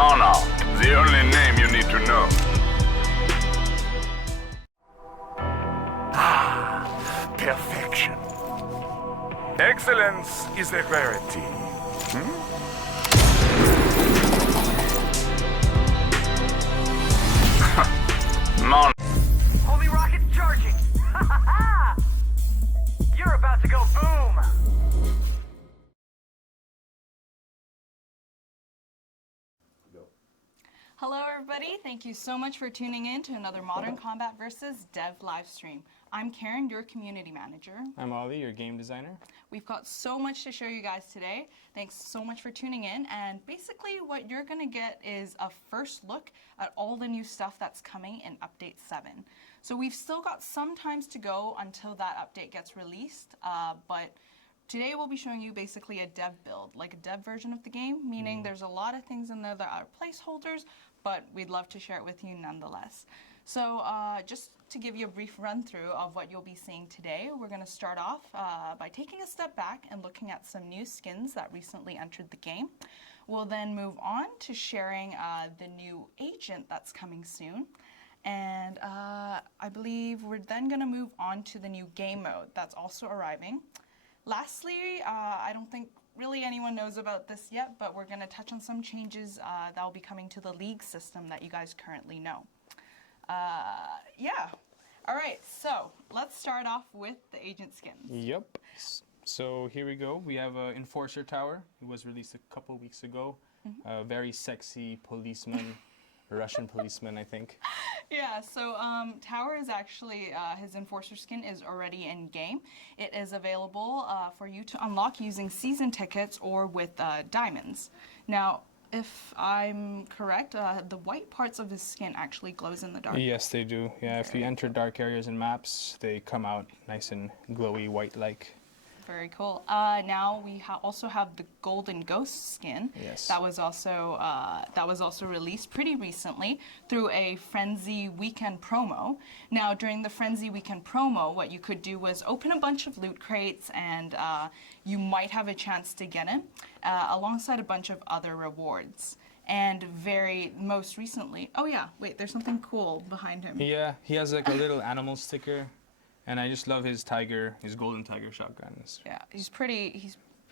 Monarch, the only name you need to know. Ah, perfection. Excellence is a rarity. Mon. Homie rockets charging. Ha ha ha! You're about to go boom. Hello everybody, thank you so much for tuning in to another Modern Combat vs. Dev live stream. I'm Karen, your community manager. I'm Ollie, your game designer. We've got so much to show you guys today. Thanks so much for tuning in, and basically what you're gonna get is a first look at all the new stuff that's coming in Update 7. So we've still got some times to go until that update gets released, but today we'll be showing you basically a dev build, like a dev version of the game, meaning there's a lot of things in there that are placeholders, but we'd love to share it with you nonetheless. So just to give you a brief run through of what you'll be seeing today, we're going to start off by taking a step back and looking at some new skins that recently entered the game. We'll then move on to sharing the new agent that's coming soon. And I believe we're then going to move on to the new game mode that's also arriving. Lastly, I don't think really anyone knows about this yet, but we're going to touch on some changes that will be coming to the league system that you guys currently know. Yeah. All right, so let's start off with the agent skins. Yep. So here we go. We have Enforcer Tower. It was released a couple weeks ago. A very sexy policeman, Russian policeman, I think. Yeah, so Tower is actually, his Enforcer skin is already in game. It is available for you to unlock using season tickets or with diamonds. Now, if I'm correct, the white parts of his skin actually glows in the dark. Yes, they do. Yeah, if you enter dark areas and maps, they come out nice and glowy white-like. Very cool. Now we also have the Golden Ghost skin. Yes. That was also released pretty recently through a Frenzy Weekend promo. Now during the Frenzy Weekend promo, what you could do was open a bunch of loot crates, and you might have a chance to get him alongside a bunch of other rewards. And most recently, oh yeah, wait, there's something cool behind him. Yeah, he has like a little animal sticker. And I just love his golden tiger shotguns. Yeah, he's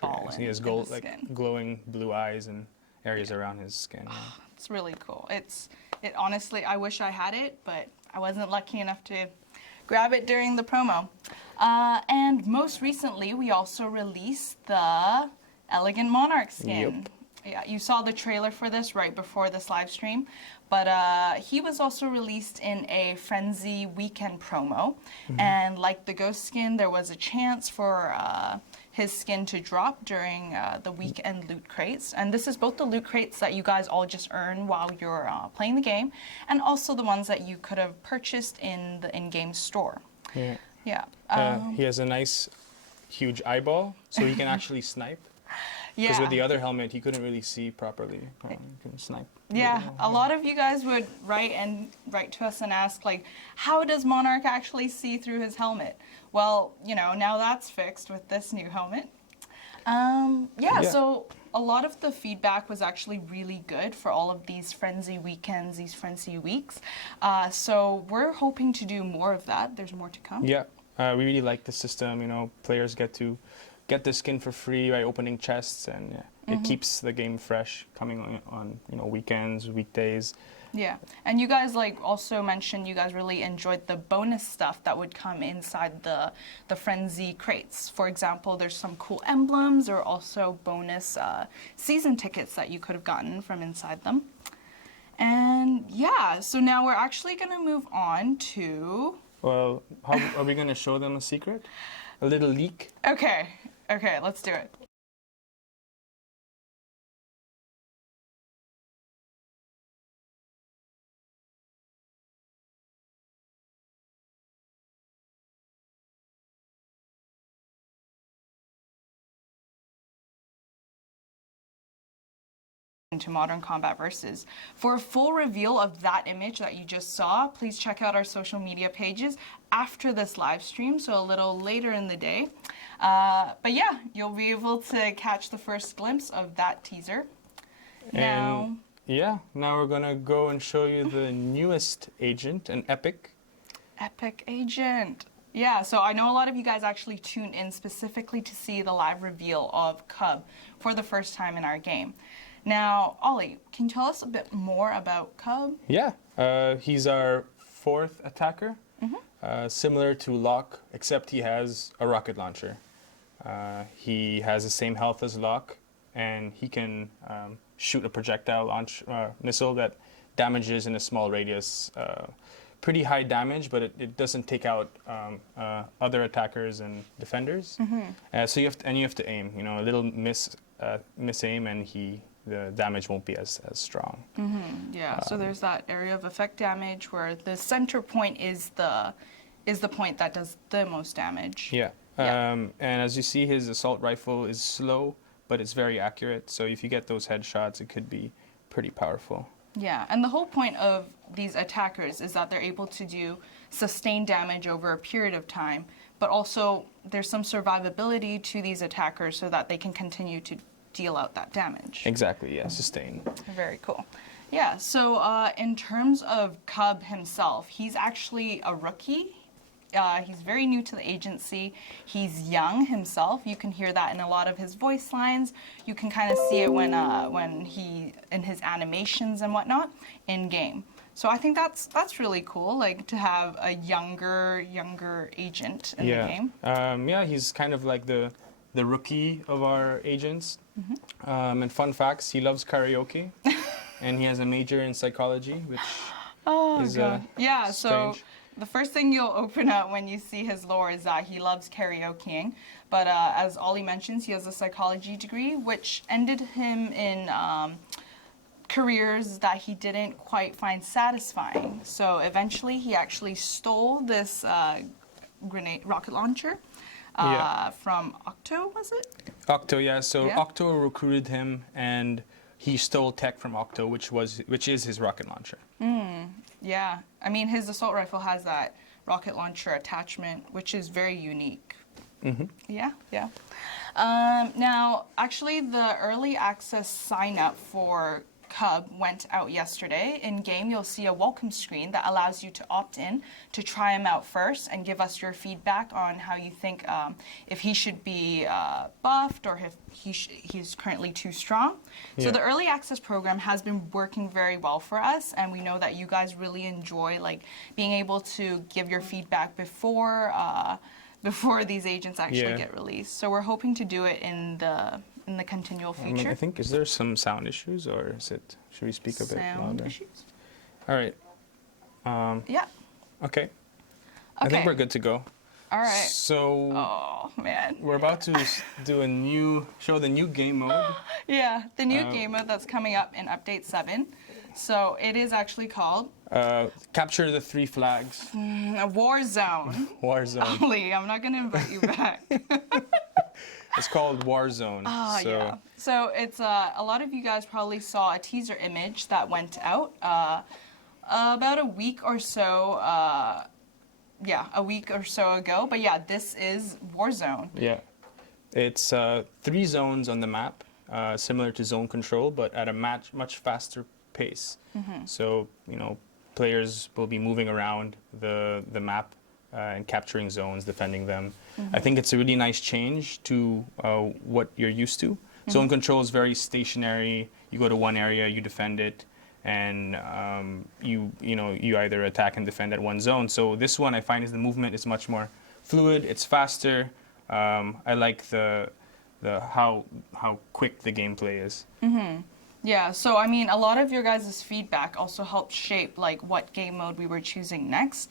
ballin'. He has glowing blue eyes and areas around his skin. Oh, it's really cool. It honestly, I wish I had it, but I wasn't lucky enough to grab it during the promo. And most recently, we also released the Elegant Monarch skin. Yep. Yeah, you saw the trailer for this right before this live stream, but he was also released in a Frenzy Weekend promo, and like the Ghost skin, there was a chance for his skin to drop during the weekend loot crates, and this is both the loot crates that you guys all just earn while you're playing the game, and also the ones that you could have purchased in the in-game store. Yeah. Yeah. He has a nice, huge eyeball, so he can actually snipe. Yeah. Because with the other helmet, he couldn't really see properly. He can snipe. Yeah, a lot of you guys would write to us and ask, like, how does Monarch actually see through his helmet? Well, you know, now that's fixed with this new helmet. Yeah, so a lot of the feedback was actually really good for all of these Frenzy weekends, these Frenzy weeks. So we're hoping to do more of that. There's more to come. Yeah, we really like the system. You know, players get to get the skin for free by opening chests, and it keeps the game fresh, coming on weekends, weekdays. Yeah, and you guys also mentioned you guys really enjoyed the bonus stuff that would come inside the Frenzy crates. For example, there's some cool emblems or also bonus season tickets that you could have gotten from inside them. And yeah, so now we're actually going to move on to... Well, how are we going to show them a secret? A little leak? Okay, let's do it. Into Modern Combat Versus. For a full reveal of that image that you just saw, please check out our social media pages after this live stream, so a little later in the day. But yeah, you'll be able to catch the first glimpse of that teaser. And Yeah, now we're gonna go and show you the newest agent, an Epic. Epic agent. Yeah, so I know a lot of you guys actually tuned in specifically to see the live reveal of Cub for the first time in our game. Now, Ollie, can you tell us a bit more about Cub? Yeah, he's our fourth attacker, similar to Locke, except he has a rocket launcher. He has the same health as Locke, and he can shoot a projectile launch missile that damages in a small radius. Pretty high damage, but it doesn't take out other attackers and defenders. So you have to aim. You know, a little miss aim, and the damage won't be as strong. Yeah, so there's that area of effect damage where the center point is the point that does the most damage. Yeah. And as you see, his assault rifle is slow, but it's very accurate. So if you get those headshots, it could be pretty powerful. Yeah, and the whole point of these attackers is that they're able to do sustained damage over a period of time, but also there's some survivability to these attackers so that they can continue to deal out that damage. Exactly, yeah, sustain. Very cool. Yeah, so in terms of Cub himself, he's actually a rookie. He's very new to the agency. He's young himself. You can hear that in a lot of his voice lines. You can kind of see it when he in his animations and whatnot in game. So I think that's really cool, like to have a younger agent in the game. Yeah, he's kind of like the rookie of our agents. And fun facts: he loves karaoke, and he has a major in psychology, which is yeah. strange. So the first thing you'll open up when you see his lore is that he loves karaokeing. But as Ollie mentions, he has a psychology degree, which ended him in careers that he didn't quite find satisfying. So eventually he actually stole this rocket launcher from Octo, was it? Octo, yeah. So Octo recruited him, and he stole tech from Octo, which is his rocket launcher. Yeah, I mean, his assault rifle has that rocket launcher attachment, which is very unique. Yeah. Now, actually, the early access sign up for Cub went out yesterday. In game, you'll see a welcome screen that allows you to opt in to try him out first and give us your feedback on how you think if he should be buffed or if he's currently too strong. So the early access program has been working very well for us, and we know that you guys really enjoy like being able to give your feedback before these agents actually get released. So we're hoping to do it in the continual future. I think, is there some sound issues, or should we speak a bit louder? Sound issues? All right. Yeah. Okay. I think we're good to go. All right. So Oh man. we're about to show the new game mode. Yeah, the new game mode that's coming up in update 7. So it is actually called Capture the 3 flags. Warzone. Warzone. Ollie, I'm not gonna invite you back. It's called Warzone. Yeah. So it's a lot of you guys probably saw a teaser image that went out about a week or so. A week or so ago. But yeah, this is Warzone. Yeah. It's 3 zones on the map, similar to zone control, but at a much faster pace. So, players will be moving around the map and capturing zones, defending them. I think it's a really nice change to what you're used to. Zone control is very stationary. You go to one area, you defend it, and you either attack and defend at one zone. So this one, I find, is the movement is much more fluid. It's faster. I like how quick the gameplay is. Yeah, so I mean, a lot of your guys' feedback also helped shape like what game mode we were choosing next.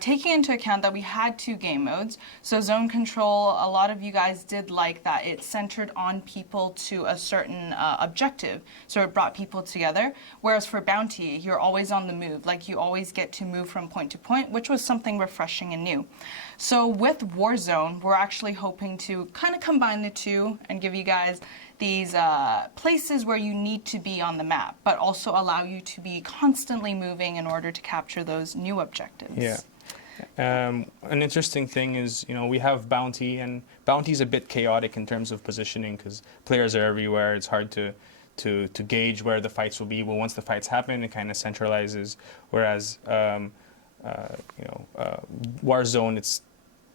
Taking into account that we had 2 game modes, so zone control, a lot of you guys did like that it centered on people to a certain objective, so it brought people together. Whereas for bounty, you're always on the move, like you always get to move from point to point, which was something refreshing and new. So with Warzone, we're actually hoping to kind of combine the 2 and give you guys these places where you need to be on the map, but also allow you to be constantly moving in order to capture those new objectives. Yeah. An interesting thing is, we have bounty, and bounty is a bit chaotic in terms of positioning because players are everywhere. It's hard to to gauge where the fights will be. Well, once the fights happen, it kind of centralizes. Whereas Warzone, it's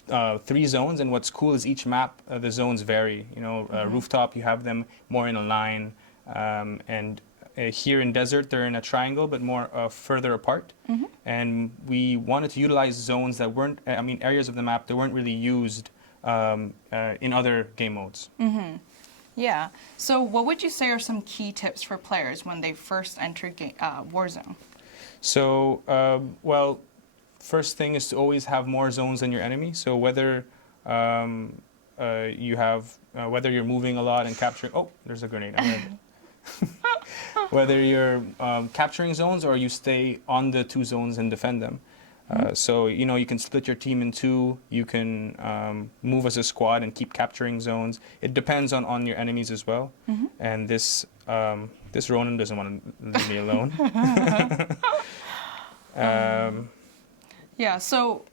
3 zones, and what's cool is each map, the zones vary. Rooftop, you have them more in a line, and here in desert, they're in a triangle, but more further apart. And we wanted to utilize zones that weren't, areas of the map that weren't really used in other game modes. Yeah. So what would you say are some key tips for players when they first enter Warzone? So, well, first thing is to always have more zones than your enemy. So whether whether you're moving a lot and capturing, oh, there's a grenade. Whether you're capturing zones or you stay on the 2 zones and defend them. So, you can split your team in 2. You can move as a squad and keep capturing zones. It depends on your enemies as well. And this Ronin doesn't want to leave me alone. Yeah, so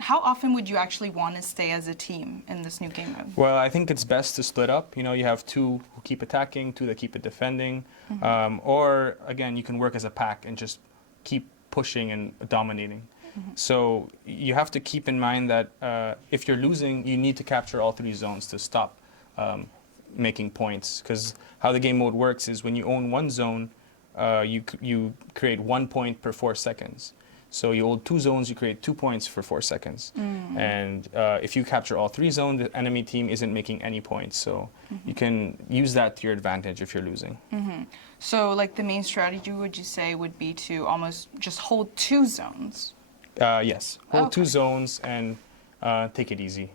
how often would you actually want to stay as a team in this new game mode? Well, I think it's best to split up. You have 2 who keep attacking, 2 that keep it defending. Or, again, you can work as a pack and just keep pushing and dominating. So you have to keep in mind that if you're losing, you need to capture all 3 zones to stop making points. Because how the game mode works is when you own 1 zone, you create 1 point per 4 seconds. So you hold 2 zones, you create 2 points for 4 seconds. And if you capture all 3 zones, the enemy team isn't making any points. So you can use that to your advantage if you're losing. So like the main strategy, would you say, would be to almost just hold 2 zones? Yes, hold 2 zones and take it easy.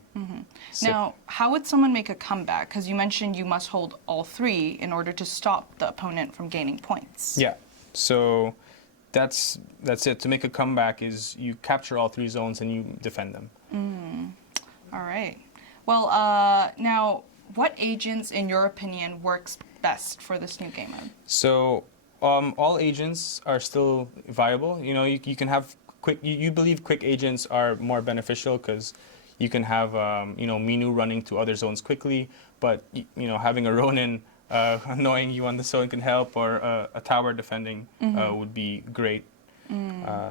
Now, how would someone make a comeback? Because you mentioned you must hold all 3 in order to stop the opponent from gaining points. Yeah, so that's it. To make a comeback is you capture all 3 zones and you defend them. All right. Well, now, what agents, in your opinion, works best for this new game mode? So all agents are still viable. You can have quick. You believe quick agents are more beneficial because you can have Minu running to other zones quickly, but having a Ronin annoying you on the zone can help, or a tower defending would be great.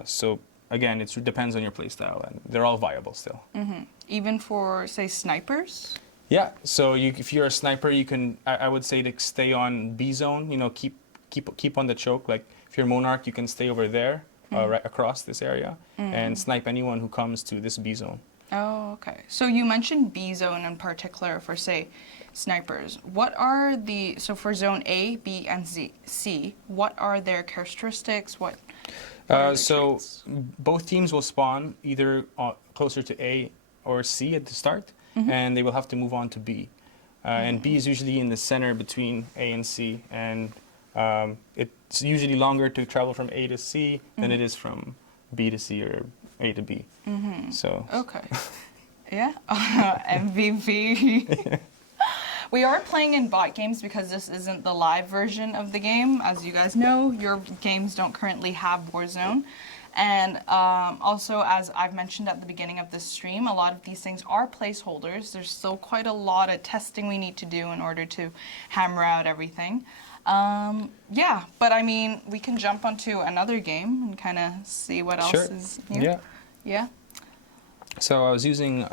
So again, it depends on your playstyle, and they're all viable still. Even for, say, snipers? Yeah. So if you're a sniper, you can. I would say to stay on B zone. Keep on the choke. Like if you're Monarch, you can stay over there, right across this area, and snipe anyone who comes to this B zone. Oh, okay. So you mentioned B zone in particular for, say, snipers. What are so for zone A, B, and C, what are their characteristics? What are so traits? Both teams will spawn either closer to A or C at the start, and they will have to move on to B. And B is usually in the center between A and C, and it's usually longer to travel from A to C than it is from B to C or A to B. So Okay. Yeah. MVP. We are playing in bot games because this isn't the live version of the game. As you guys know, your games don't currently have Warzone. And also, as I've mentioned at the beginning of this stream, a lot of these things are placeholders. There's still quite a lot of testing we need to do in order to hammer out everything. Yeah, but I mean, we can jump onto another game and kind of see what else is new. Yeah. Yeah. So I was using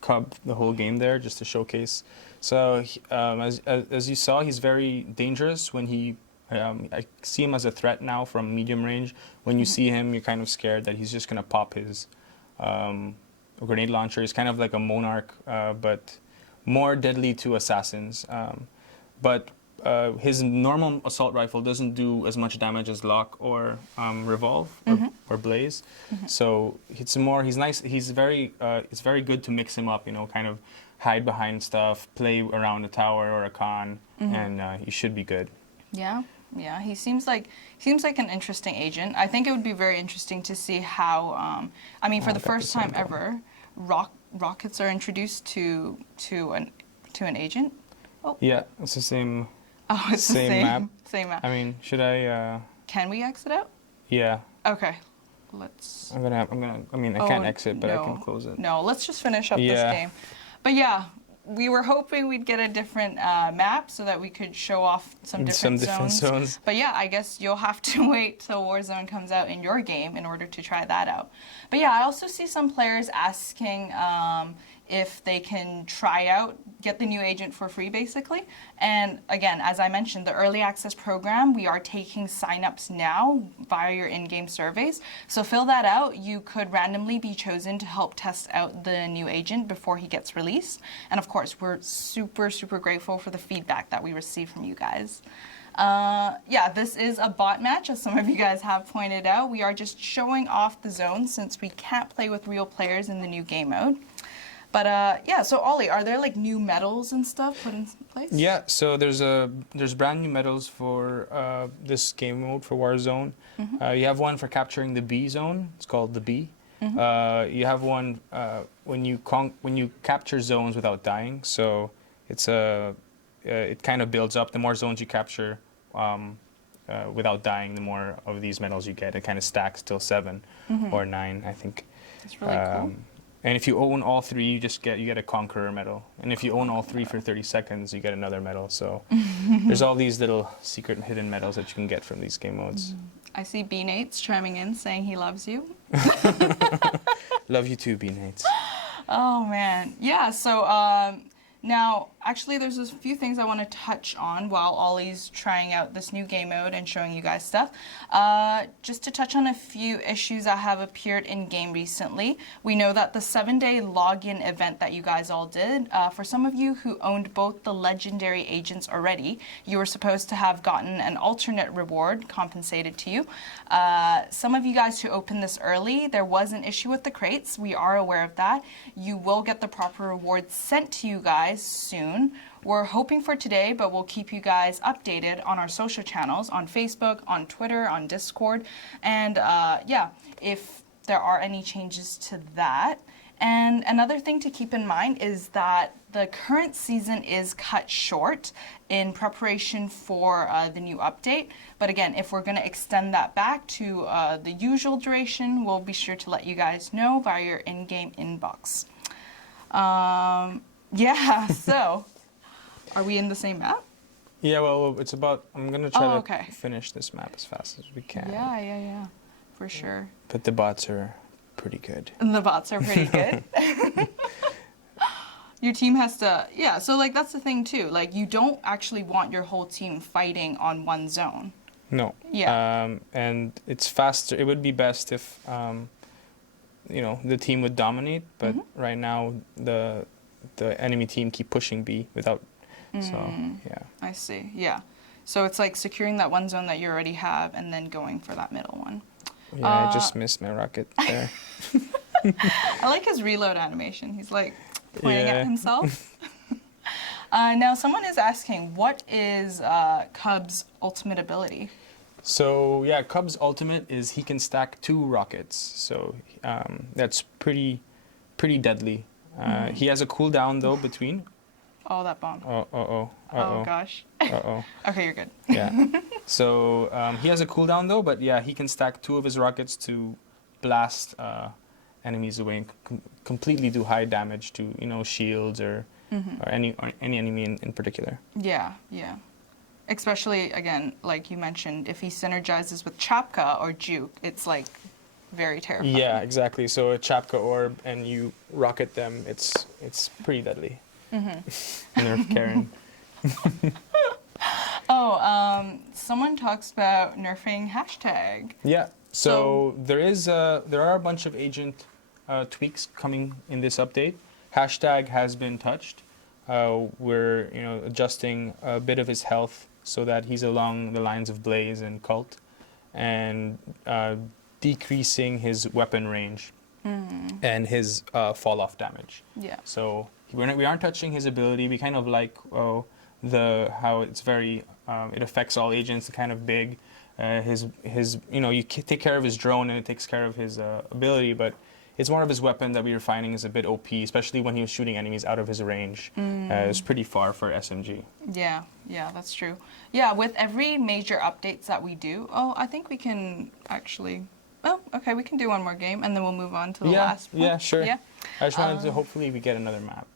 Cub the whole game there just to showcase. So as you saw, he's very dangerous when he. I see him as a threat now from medium range. When you see him, you're kind of scared that he's just gonna pop his grenade launcher. He's kind of like a Monarch, but more deadly to assassins. But his normal assault rifle doesn't do as much damage as Lock or Revolve or Blaze. So it's more. He's nice. He's very. It's very good to mix him up. Kind of hide behind stuff, play around a tower or a con, and he should be good. Yeah. Yeah, he seems like an interesting agent. I think it would be very interesting to see how. I mean, for the first time ever, rockets are introduced to an agent. Oh. Yeah, it's the same. Oh, it's same the same map. Same map. I mean, should I? Can we exit out? Yeah. Okay. Let's. I mean, I can't exit, but I can close it. No, let's just finish up this Yeah. game. But yeah, we were hoping we'd get a different map so that we could show off some different zones. But yeah, I guess you'll have to wait till Warzone comes out in your game in order to try that out. But yeah, I also see some players asking if they can try out, get the new agent for free basically. And again, as I mentioned, the early access program, we are taking signups now via your in-game surveys. So fill that out. You could randomly be chosen to help test out the new agent before he gets released. And of course, we're super, super grateful for the feedback that we receive from you guys. Yeah, this is a bot match, as some of you guys have pointed out. We are just showing off the zones since we can't play with real players in the new game mode. But yeah, so Ollie, are there like new medals and stuff put in place? Yeah, so there's brand new medals for this game mode for Warzone. You have one for capturing the B zone. It's called the B. You have one when you capture zones without dying. So it's it kind of builds up. The more zones you capture without dying, the more of these medals you get. It kind of stacks till 7 or 9, I think. That's really cool. And if you own all 3, you get a Conqueror medal. And if you own all 3 for 30 seconds, you get another medal. So there's all these little secret and hidden medals that you can get from these game modes. I see B-Nates chiming in saying he loves you. Love you too, B-Nates. Oh man, yeah. So now, actually, there's a few things I want to touch on while Ollie's trying out this new game mode and showing you guys stuff. Just to touch on a few issues that have appeared in-game recently. We know that the 7-day login event that you guys all did, for some of you who owned both the legendary agents already, you were supposed to have gotten an alternate reward compensated to you. Some of you guys who opened this early, there was an issue with the crates. We are aware of that. You will get the proper rewards sent to you guys soon. We're hoping for today, but we'll keep you guys updated on our social channels, on Facebook, on Twitter, on Discord, and yeah, if there are any changes to that. And another thing to keep in mind is that the current season is cut short in preparation for the new update. But again, if we're going to extend that back to the usual duration, we'll be sure to let you guys know via your in-game inbox. Yeah, so are we in the same map? Yeah, well, it's about, I'm going to try to finish this map as fast as we can. Yeah, for sure. But the bots are pretty good. And the bots are pretty good. Your team has to, yeah, so like that's the thing too. Like you don't actually want your whole team fighting on one zone. No. Yeah. And it's faster. It would be best if, you know, the team would dominate, but right now the enemy team keep pushing B without, so yeah. I see, yeah. So it's like securing that one zone that you already have and then going for that middle one. Yeah, I just missed my rocket there. I like his reload animation. He's like pointing at himself. Now someone is asking, what is Cub's ultimate ability? So yeah, Cub's ultimate is he can stack 2 rockets. So that's pretty deadly. He has a cooldown though between. Oh, that bomb. Oh gosh. Okay, you're good. Yeah. So he has a cooldown though, but yeah, he can stack 2 of his rockets to blast enemies away and completely do high damage to, you know, shields or any enemy in particular. Yeah. Especially again, like you mentioned, if he synergizes with Chapka or Juke, it's like very terrifying. Yeah, exactly. So a Chapka orb and you rocket them, it's pretty deadly. Nerf Karen. Someone talks about nerfing hashtag. Yeah. So there are a bunch of agent tweaks coming in this update. Hashtag has been touched. We're adjusting a bit of his health so that he's along the lines of Blaze and Cult, and decreasing his weapon range and his fall off damage. Yeah. So we aren't touching his ability. We kind of like how it's very it affects all agents. Kind of big. His you take care of his drone and it takes care of his ability, but it's more of his weapon that we were finding is a bit OP, especially when he was shooting enemies out of his range. It was pretty far for SMG. Yeah, that's true. Yeah, with every major updates that we do, I think we can actually, okay, we can do one more game and then we'll move on to the last one. Yeah, sure. Yeah. I just wanted to, hopefully we get another map.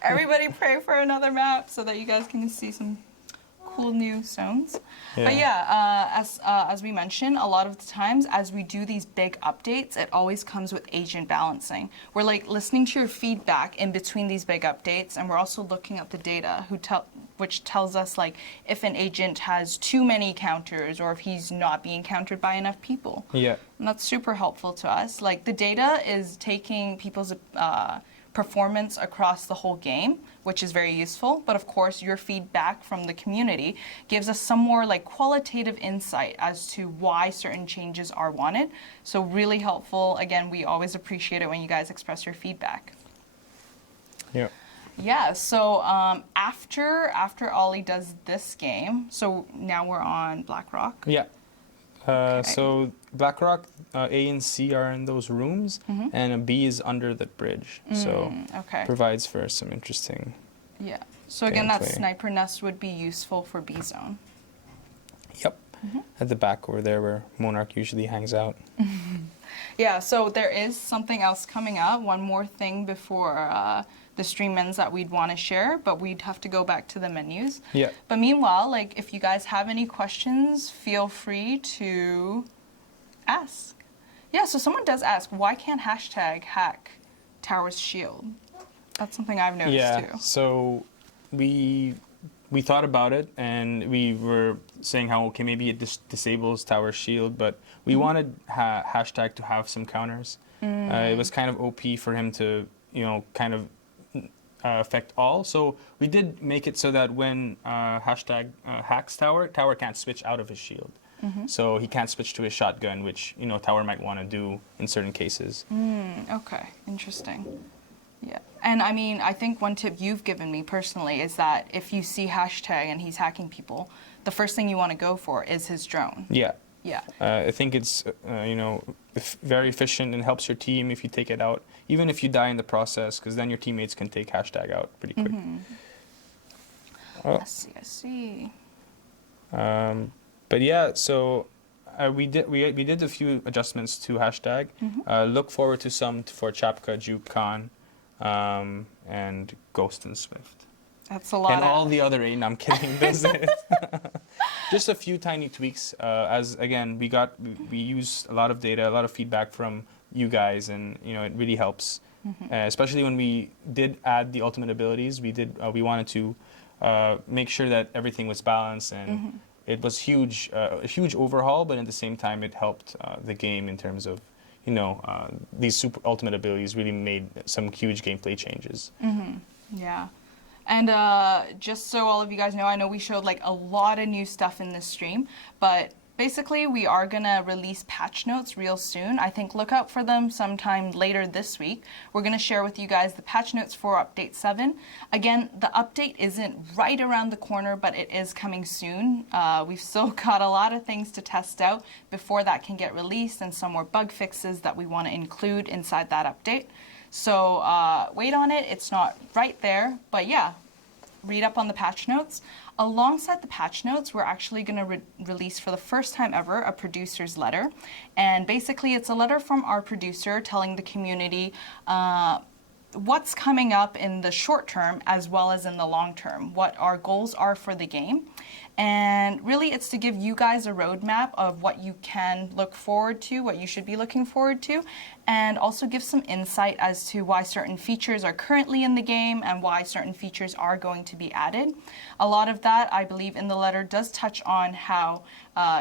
Everybody pray for another map so that you guys can see some cool new zones. But yeah, as we mentioned, a lot of the times as we do these big updates, it always comes with agent balancing. We're like listening to your feedback in between these big updates, and we're also looking at the data which tells us like if an agent has too many counters or if he's not being countered by enough people. Yeah. And that's super helpful to us. Like the data is taking people's performance across the whole game, which is very useful. But of course, your feedback from the community gives us some more like qualitative insight as to why certain changes are wanted. So really helpful. Again, we always appreciate it when you guys express your feedback. Yeah. Yeah, so after Ollie does this game, so now we're on Blackrock. Yeah. So BlackRock, A and C are in those rooms, and B is under the bridge. So Okay. provides for some interesting. Yeah. So again, that Gameplay. sniper nest would be useful for B zone. Yep. At the back over there where Monarch usually hangs out. Yeah. So there is something else coming up. One more thing before the stream ends that we'd want to share, but we'd have to go back to the menus. Yeah. But meanwhile, like if you guys have any questions, feel free to ask. Yeah. So someone does ask, why can't hashtag hack Tower's shield? That's something I've noticed too. So we thought about it, and we were saying how okay maybe it disables Tower's shield, but we wanted hashtag to have some counters. It was kind of OP for him to kind of affect all. So we did make it so that when hashtag hacks Tower can't switch out of his shield. So he can't switch to his shotgun, which Tower might want to do in certain cases. Okay, interesting. Yeah, and I mean, I think one tip you've given me personally is that if you see hashtag and he's hacking people, the first thing you want to go for is his drone. Yeah. Yeah. I think it's very efficient and helps your team if you take it out, even if you die in the process, because then your teammates can take hashtag out pretty quick. I see. But yeah, so we did a few adjustments to hashtag. Look forward to some for Chapka, Juke, Khan, and Ghost and Swift. That's a lot. And all the other 8. No, I'm kidding. There's just a few tiny tweaks. As again, we used a lot of data, a lot of feedback from you guys, and it really helps. Especially when we did add the ultimate abilities, we wanted to make sure that everything was balanced, and it was a huge overhaul. But at the same time, it helped the game in terms of these super ultimate abilities really made some huge gameplay changes. Yeah. And just so all of you guys know, I know we showed like a lot of new stuff in this stream, but basically we are going to release patch notes real soon. I think look out for them sometime later this week. We're going to share with you guys the patch notes for update 7. Again, the update isn't right around the corner, but it is coming soon. We've still got a lot of things to test out before that can get released, and some more bug fixes that we want to include inside that update. So wait on it. It's not right there, but yeah, read up on the patch notes. Alongside the patch notes, we're actually going to release for the first time ever a producer's letter. And basically, it's a letter from our producer telling the community what's coming up in the short term as well as in the long term, what our goals are for the game. And really, it's to give you guys a roadmap of what you can look forward to, what you should be looking forward to, and also give some insight as to why certain features are currently in the game and why certain features are going to be added. A lot of that, I believe, in the letter does touch on how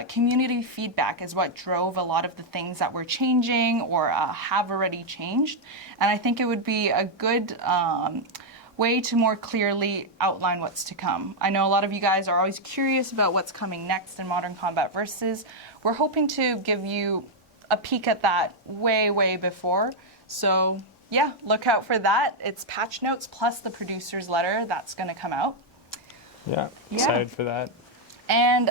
community feedback is what drove a lot of the things that we're changing or have already changed. And I think it would be a good way to more clearly outline what's to come. I know a lot of you guys are always curious about what's coming next in Modern Combat Versus. We're hoping to give you a peek at that way before. So yeah, look out for that. It's patch notes plus the producer's letter that's going to come out. Yeah, excited for that. And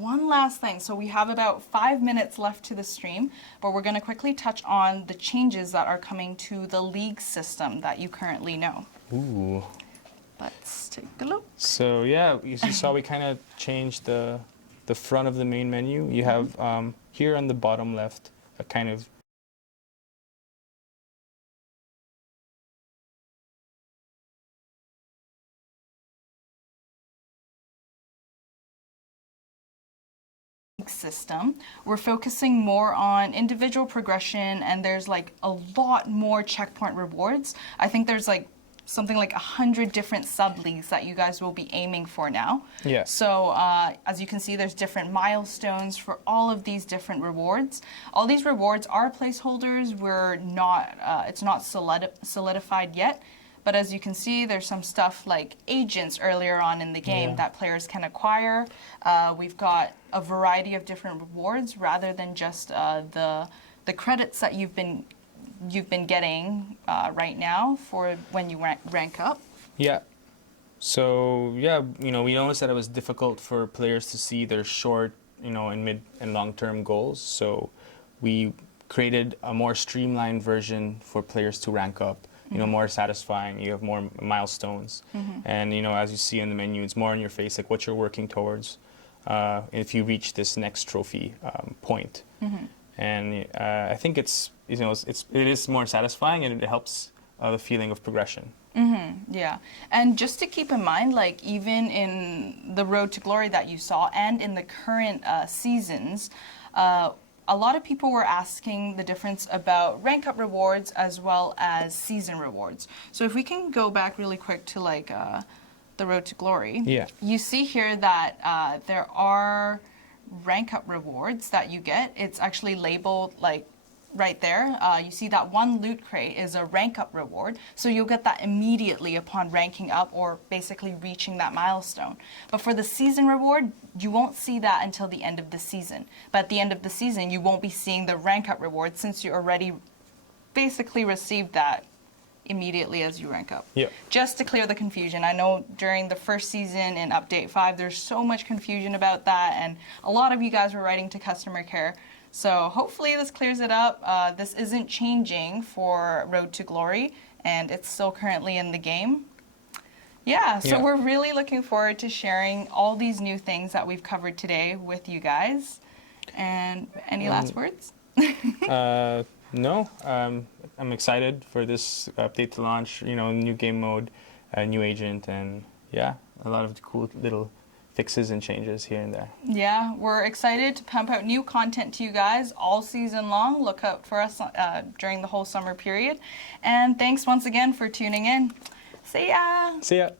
one last thing. So we have about 5 minutes left to the stream, but we're going to quickly touch on the changes that are coming to the league system that you currently know. Ooh. Let's take a look. So yeah, you saw we kind of changed the front of the main menu. You have here on the bottom left a kind of system. We're focusing more on individual progression, and there's like a lot more checkpoint rewards. I think there's like something like 100 different sub-leagues that you guys will be aiming for now. Yeah. So as you can see, there's different milestones for all of these different rewards. All these rewards are placeholders. We're not, it's not solidified yet. But as you can see, there's some stuff like agents earlier on in the game that players can acquire. We've got a variety of different rewards rather than just the credits that you've been getting right now for when you rank up. Yeah. So yeah, we noticed that it was difficult for players to see their short, and mid and long-term goals. So we created a more streamlined version for players to rank up. More satisfying. You have more milestones, and as you see in the menu, it's more in your face, like what you're working towards. If you reach this next trophy point, and I think it is more satisfying, and it helps the feeling of progression. Yeah, and just to keep in mind, like even in the Road to Glory that you saw, and in the current seasons. A lot of people were asking the difference about rank up rewards as well as season rewards. So if we can go back really quick to like the Road to Glory, you see here that there are rank up rewards that you get. It's actually labeled like right there. You see that one loot crate is a rank up reward, so you'll get that immediately upon ranking up or basically reaching that milestone. But for the season reward, you won't see that until the end of the season. But at the end of the season, you won't be seeing the rank up reward since you already basically received that immediately as you rank up. Just to clear the confusion, I know during the first season in Update 5, there's so much confusion about that, and a lot of you guys were writing to customer care. So hopefully this clears it up. This isn't changing for Road to Glory, and it's still currently in the game. Yeah, so we're really looking forward to sharing all these new things that we've covered today with you guys. And any last words? No, I'm excited for this update to launch, new game mode, new agent, and yeah, a lot of cool little fixes and changes here and there. Yeah, we're excited to pump out new content to you guys all season long. Look out for us during the whole summer period. And thanks once again for tuning in. See ya! See ya!